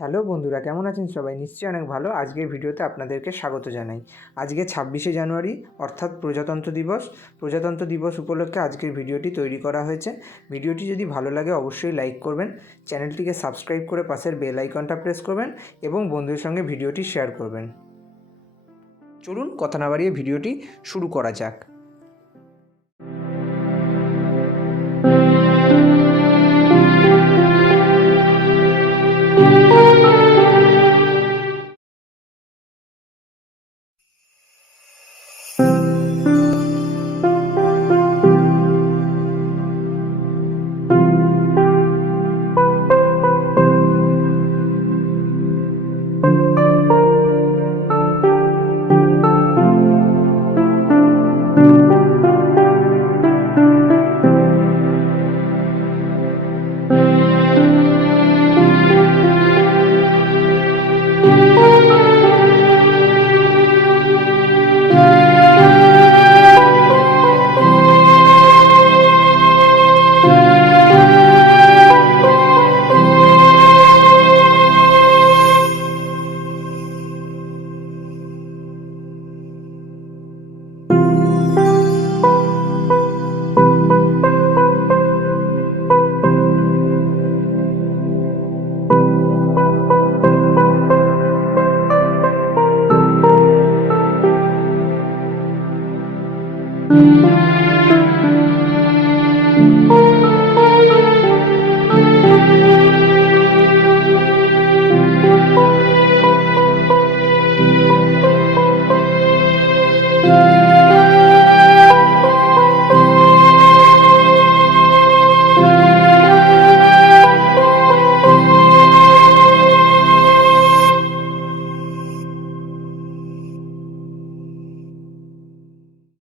Hello বন্ধুরা, কেমন আছেন সবাই? নিশ্চয়ই অনেক ভালো। আজকের ভিডিওতে আপনাদেরকে স্বাগত জানাই। আজকে 26শে জানুয়ারি অর্থাৎ প্রজাতন্ত্র দিবস। প্রজাতন্ত্র দিবস উপলক্ষে আজকের ভিডিওটি তৈরি করা হয়েছে। ভিডিওটি যদি ভালো লাগে অবশ্যই লাইক করবেন, চ্যানেলটিকে সাবস্ক্রাইব করে পাশের বেল আইকনটা প্রেস করবেন এবং বন্ধুদের সঙ্গে ভিডিওটি শেয়ার করবেন। চলুন কথা না বাড়িয়ে ভিডিওটি শুরু করা যাক।